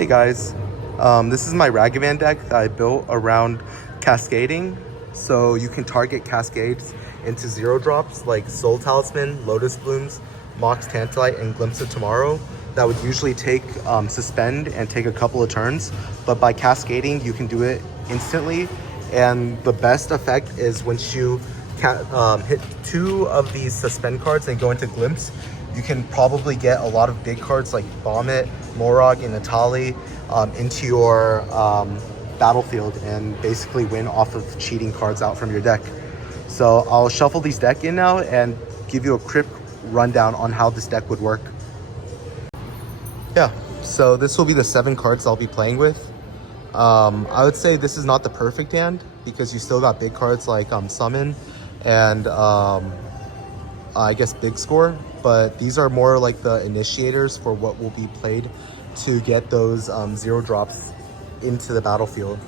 Hey guys, this is my Ragavan deck that I built around cascading. So you can target cascades into 0-drops like Soul Talisman, Lotus Blooms, Mox Tantalite, and Glimpse of Tomorrow. That would usually take suspend and take a couple of turns, but by cascading you can do it instantly. And the best effect is once you hit 2 of these suspend cards and go into Glimpse, you can probably get a lot of big cards like Vomit, Moraug, and Natali into your battlefield and basically win off of cheating cards out from your deck. So I'll shuffle these deck in now and give you a quick rundown on how this deck would work. Yeah, so this will be the 7 cards I'll be playing with. I would say this is not the perfect hand because you still got big cards like Summon and I guess Big Score, but these are more like the initiators for what will be played to get those 0-drops into the battlefield.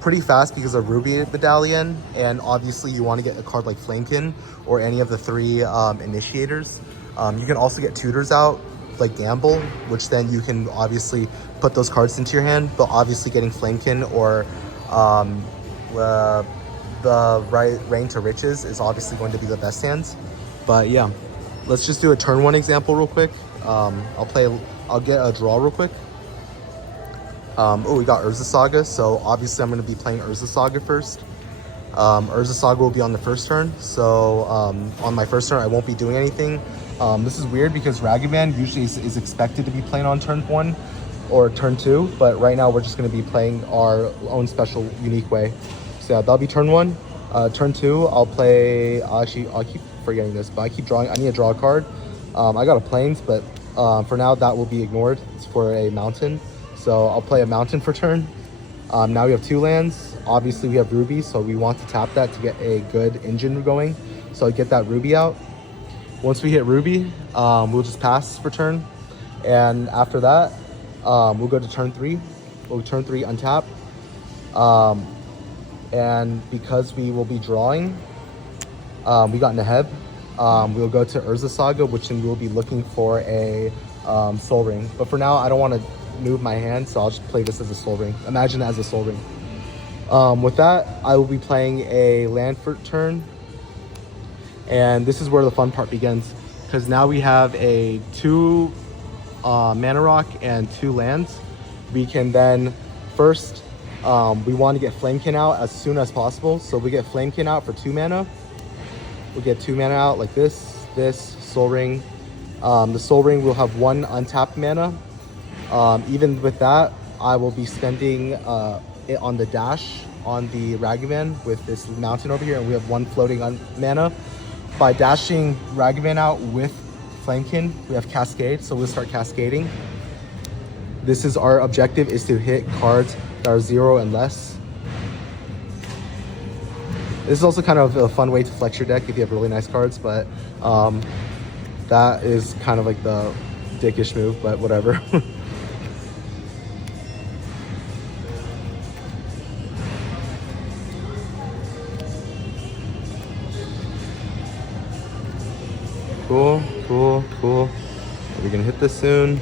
Pretty fast because of Ruby Medallion, and obviously you want to get a card like Flamekin or any of the 3 initiators. You can also get tutors out like Gamble, which then you can obviously put those cards into your hand, but obviously getting Flamekin or the right Rain to Riches is obviously going to be the best hands. But yeah, let's just do a turn 1 example real quick. I'll get a draw real quick. Oh, we got Urza Saga, so obviously I'm going to be playing Urza Saga first. Urza Saga will be on the first turn, so on my first turn I won't be doing anything. This is weird because Ragavan usually is expected to be playing on turn 1 or turn 2, but right now we're just going to be playing our own special unique way. So yeah, that'll be turn 1. Turn 2, I'll play, actually I'll keep forgetting this, but I keep drawing. I need to draw a card. I got a Plains, but for now that will be ignored. It's for a mountain, so I'll play a mountain for turn. Now we have 2 lands. Obviously we have Ruby, so we want to tap that to get a good engine going, so I get that Ruby out. Once we hit Ruby, we'll just pass for turn, and after that we'll go to turn 3. We'll turn 3 untap, and because we will be drawing, we got Neheb. We'll go to Urza Saga, which then we'll be looking for a Soul Ring. But for now, I don't want to move my hand, so I'll just play this as a Soul Ring. Imagine it as a Soul Ring. With that, I will be playing a land for turn. And this is where the fun part begins, because now we have a 2 mana rock and 2 lands. We can then first, we want to get Flamekin out as soon as possible. So we get Flamekin out for 2 mana. We'll get 2 mana out like this, Soul Ring. The Soul Ring will have 1 untapped mana. Even with that, I will be spending it on the dash on the Ragavan with this mountain over here, and we have 1 floating mana. By dashing Ragavan out with Flamekin, we have Cascade, so we'll start cascading. This is our objective, is to hit cards that are 0 and less. This is also kind of a fun way to flex your deck if you have really nice cards, but that is kind of like the dickish move, but whatever. Cool. We're gonna hit this soon.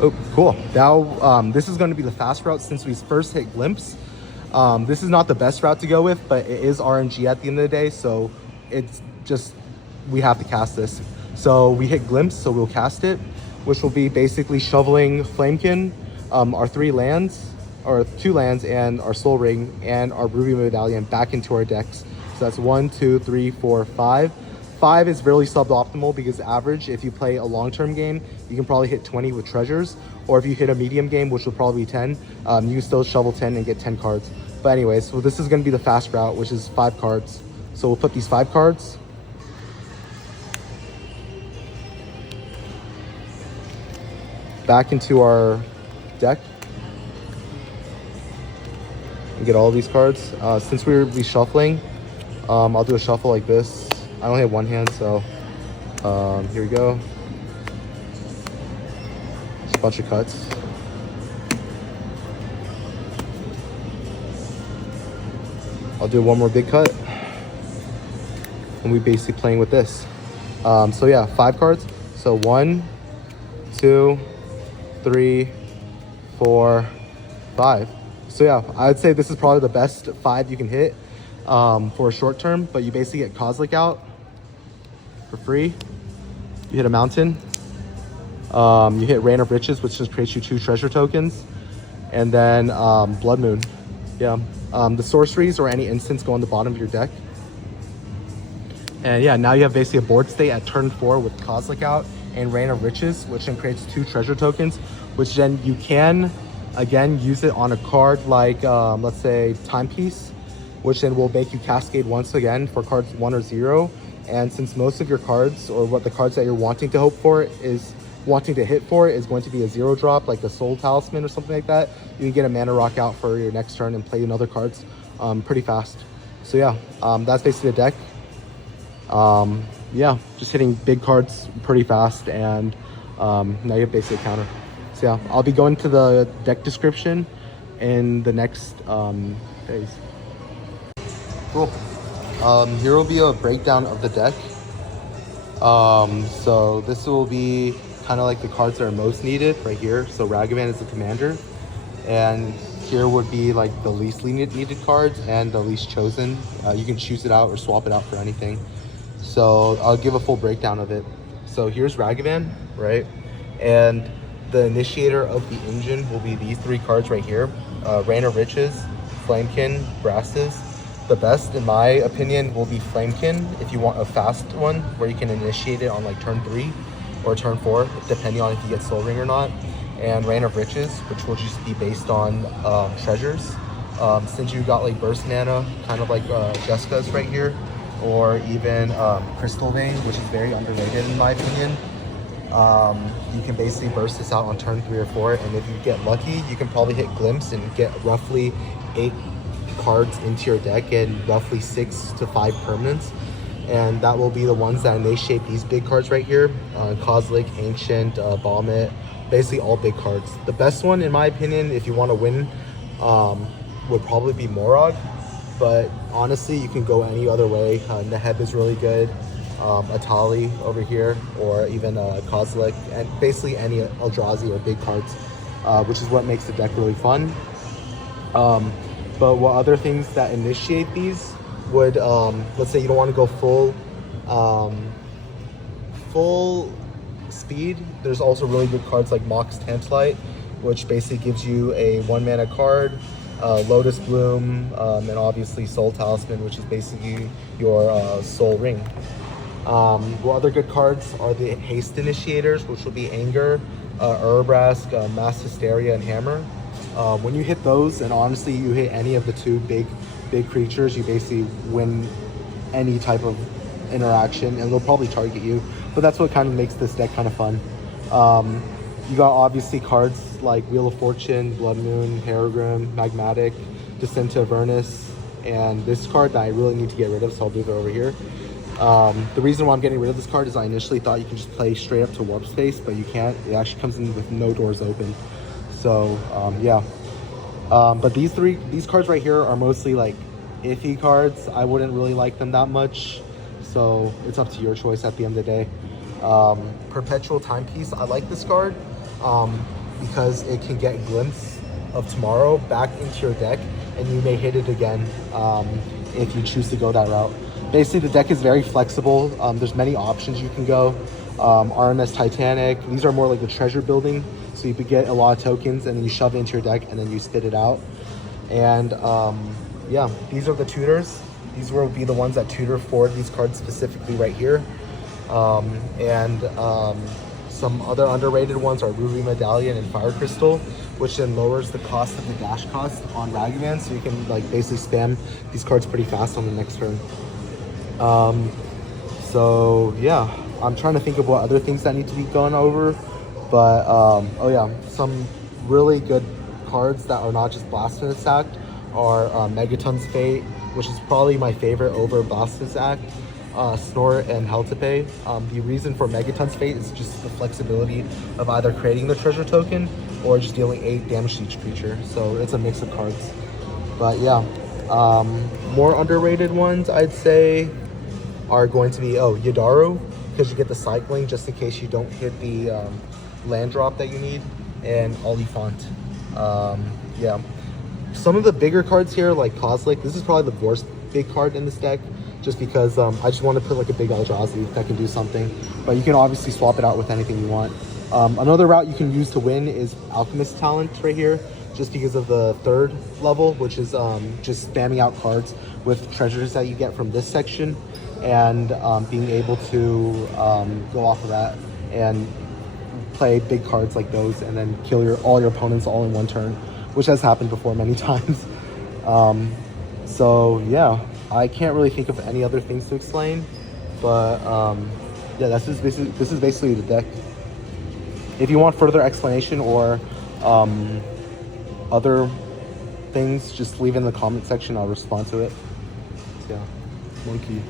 Oh, cool. Now, this is going to be the fast route since we first hit Glimpse. This is not the best route to go with, but it is RNG at the end of the day, so it's just, we have to cast this. So we hit Glimpse, so we'll cast it, which will be basically shoveling Flamekin, our 3 lands, or 2 lands, and our Soul Ring, and our Ruby Medallion back into our decks. So that's 1, 2, 3, 4, 5. 5 is really suboptimal because average, if you play a long-term game, you can probably hit 20 with treasures, or if you hit a medium game, which will probably be 10, you can still shovel 10 and get 10 cards. But anyways, so this is going to be the fast route, which is 5 cards. So we'll put these 5 cards. Back into our deck. And get all of these cards. Since we'll be shuffling, I'll do a shuffle like this. I only have 1 hand, so here we go. a bunch of cuts. I'll do one more big cut. And we basically playing with this. So yeah, 5 cards. So 1, 2, 3, 4, 5. So yeah, I'd say this is probably the best 5 you can hit for a short term, but you basically get Kozilek out for free. You hit a mountain. You hit Rain of Riches, which just creates you 2 treasure tokens. And then Blood Moon. Yeah. The sorceries or any instants go on the bottom of your deck. And yeah, now you have basically a board state at turn 4 with Kozilek out and Rain of Riches, which then creates 2 treasure tokens, which then you can, again, use it on a card like, let's say, Timepiece, which then will make you cascade once again for cards 1 or 0. And since most of your cards, or what the cards that you're wanting to hit for is going to be a 0 drop, like a Soul Talisman or something like that, you can get a Mana Rock out for your next turn and play another cards pretty fast. So yeah, that's basically the deck. Yeah, just hitting big cards pretty fast, and now you have basically a counter. So yeah, I'll be going to the deck description in the next phase. Cool. Here will be a breakdown of the deck. So this will be kind of like the cards that are most needed right here. So Ragavan is the commander, and here would be like the least needed cards and the least chosen. You can choose it out or swap it out for anything. So I'll give a full breakdown of it. So here's Ragavan, right? And the initiator of the engine will be these 3 cards right here. Rain of Riches, Flamekin, Brasses. The best, in my opinion, will be Flamekin if you want a fast one where you can initiate it on like turn 3 or turn 4, depending on if you get Soul Ring or not. And Rain of Riches, which will just be based on treasures. Since you got like Burst Mana, kind of like Jessica's right here, or even Crystal Vein, which is very underrated in my opinion. You can basically burst this out on turn 3 or 4, and if you get lucky, you can probably hit Glimpse and get roughly 8 cards into your deck and roughly 6 to 5 permanents. And that will be the ones that initiate these big cards right here. Kozilek, Ancient, Bahamut, basically all big cards. The best one, in my opinion, if you want to win, would probably be Moraug. But honestly, you can go any other way. Neheb is really good. Atali over here, or even Kozilek, and basically any Eldrazi or big cards, which is what makes the deck really fun. But what other things that initiate these would, let's say you don't want to go full speed. There's also really good cards like Mox Tantalite, which basically gives you a 1 mana card, Lotus Bloom, and obviously Soul Talisman, which is basically your Soul Ring. What other good cards are the haste initiators, which will be Anger, Urabrask, Mass Hysteria, and Hammer. When you hit those, and honestly you hit any of the 2 big creatures, you basically win any type of interaction, and they'll probably target you. But that's what kind of makes this deck kind of fun. You got obviously cards like Wheel of Fortune, Blood Moon, Peregrine, Magmatic, Descent to Avernus, and this card that I really need to get rid of, so I'll move it over here. The reason why I'm getting rid of this card is I initially thought you could just play straight up to Warp Space, but you can't. It actually comes in with no doors open. So yeah. But these cards right here are mostly like iffy cards. I wouldn't really like them that much. So it's up to your choice at the end of the day. Perpetual Timepiece, I like this card because it can get Glimpse of Tomorrow back into your deck, and you may hit it again if you choose to go that route. Basically, the deck is very flexible. There's many options you can go. RMS Titanic, these are more like the treasure building, so you could get a lot of tokens and then you shove it into your deck and then you spit it out. And yeah, these are the tutors. These will be the ones that tutor for these cards specifically right here. Some other underrated ones are Ruby Medallion and Fire Crystal, which then lowers the cost of the dash cost on Ragavan, so you can like basically spam these cards pretty fast on the next turn. So yeah, I'm trying to think of what other things that need to be gone over, but oh yeah, some really good cards that are not just Blasphemous Act are Megaton's Fate, which is probably my favorite over Blasphemous Act. Snore and Hell to Pay. The reason for Megaton's Fate is just the flexibility of either creating the treasure token or just dealing 8 damage to each creature. So it's a mix of cards. But yeah, more underrated ones I'd say are going to be, Yadaru, because you get the cycling just in case you don't hit the land drop that you need, and Oliphant. Yeah. Some of the bigger cards here, like Kozilek, this is probably the worst big card in this deck, just because I just want to put like a big Eldrazi that can do something. But you can obviously swap it out with anything you want. Another route you can use to win is Alchemist Talent right here, just because of the 3rd level, which is just spamming out cards with treasures that you get from this section, and being able to go off of that and play big cards like those, and then kill all your opponents all in one turn, which has happened before many times. So yeah, I can't really think of any other things to explain, but yeah, this is basically the deck. If you want further explanation or other things, just leave in the comment section. I'll respond to it. So, yeah, monkey.